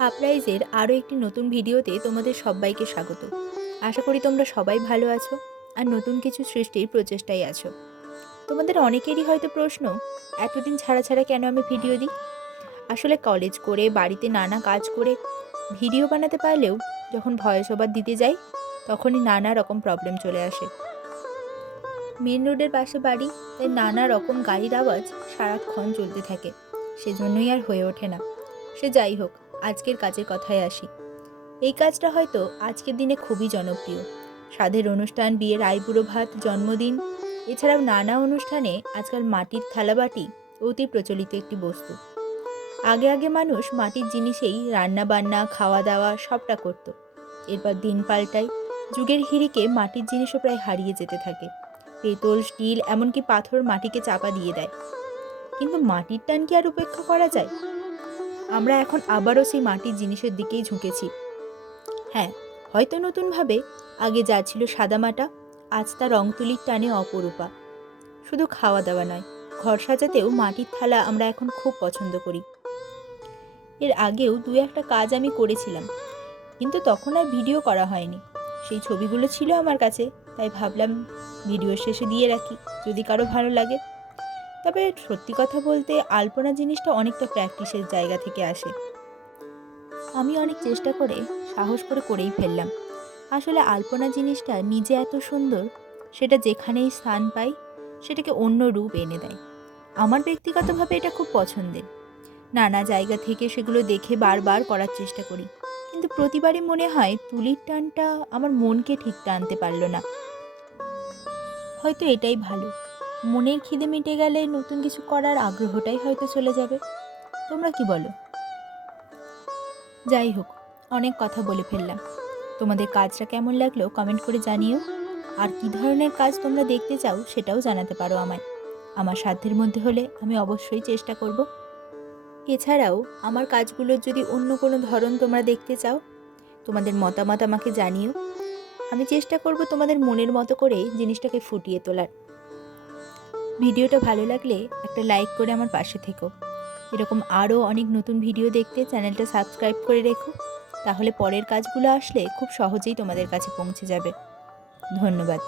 আপরাইজের আরও একটি নতুন ভিডিওতে তোমাদের সবাইকে স্বাগত। আশা করি তোমরা সবাই ভালো আছো আর নতুন কিছু সৃষ্টির প্রচেষ্টায় আছো। তোমাদের অনেকেরই হয়তো প্রশ্ন, এতদিন ছাড়া ছাড়া কেন আমি ভিডিও দিই? আসলে কলেজ করে বাড়িতে নানা কাজ করে ভিডিও বানাতে পারলেও যখন ভয়েস ওভার দিতে যাই তখনই নানা রকম প্রবলেম চলে আসে। মেন রোডের পাশে বাড়ি, তাই নানা রকম গাড়ির আওয়াজ সারাক্ষণ চলতে থাকে, সেজন্যই আর হয়ে ওঠে না। সে যাই হোক, আজকের কাজের কথায় আসি। এই কাজটা হয়তো আজকের দিনে খুবই জনপ্রিয়। সাধের অনুষ্ঠান, বিয়ের আইবুড়ো ভাত, জন্মদিন, এছাড়াও নানা অনুষ্ঠানে আজকাল মাটির থালাবাটি অতি প্রচলিত একটি বস্তু। আগে আগে মানুষ মাটির জিনিসেই রান্না বান্না, খাওয়া দাওয়া সবটা করত। এরপর দিন পাল্টায়, যুগের হিড়িকে মাটির জিনিসও প্রায় হারিয়ে যেতে থাকে। পেতল, স্টিল, এমনকি পাথর মাটিকে চাপা দিয়ে দেয়। কিন্তু মাটির টান কি আর উপেক্ষা করা যায়? আমরা এখন আবারও সেই মাটির জিনিসের দিকেই ঝুঁকেছি। হ্যাঁ, হয়তো নতুনভাবে। আগে যা ছিল সাদামাটা, আজ তা রং তুলির টানে অপরূপা। শুধু খাওয়া দাওয়া নয়, ঘর সাজাতেও মাটির থালা আমরা এখন খুব পছন্দ করি। এর আগেও দু একটা কাজ আমি করেছিলাম, কিন্তু তখন আর ভিডিও করা হয়নি। সেই ছবিগুলো ছিল আমার কাছে, তাই ভাবলাম ভিডিও শেষে দিয়ে রাখি, যদি কারো ভালো লাগে। তবে সত্যি কথা বলতে, আলপনা জিনিসটা অনেকটা প্র্যাকটিসের জায়গা থেকে আসে। আমি অনেক চেষ্টা করে সাহস করে করেই ফেললাম। আসলে আলপনা জিনিসটা নিজে এত সুন্দর, সেটা যেখানেই স্থান পাই সেটাকে অন্য রূপ এনে দেয়। আমার ব্যক্তিগতভাবে এটা খুব পছন্দের। নানা জায়গা থেকে সেগুলো দেখে বারবার করার চেষ্টা করি, কিন্তু প্রতিবারই মনে হয় তুলির টানটা আমার মনকে ঠিক টানতে পারল না। হয়তো এটাই ভালো, মনের খিদে মিটে গেলে নতুন কিছু করার আগ্রহটাই হয়তো চলে যাবে। তোমরা কি বলো? যাই হোক, অনেক কথা বলে ফেললাম। তোমাদের কাজটা কেমন লাগলো কমেন্ট করে জানিও। আর কী ধরনের কাজ তোমরা দেখতে চাও সেটাও জানাতে পারো আমায়। আমার সাধ্যের মধ্যে হলে আমি অবশ্যই চেষ্টা করব। এছাড়াও আমার কাজগুলোর যদি অন্য কোনো ধরন তোমরা দেখতে চাও, তোমাদের মতামত আমাকে জানিও। আমি চেষ্টা করব তোমাদের মনের মতো করে জিনিসটাকে ফুটিয়ে তোলার। ভিডিওটা ভালো লাগলে একটা লাইক করে আমার পাশে থেকো। এরকম আরও অনেক নতুন ভিডিও দেখতে চ্যানেলটা সাবস্ক্রাইব করে রেখো, তাহলে পরের কাজগুলো আসলে খুব সহজেই তোমাদের কাছে পৌঁছে যাবে। ধন্যবাদ।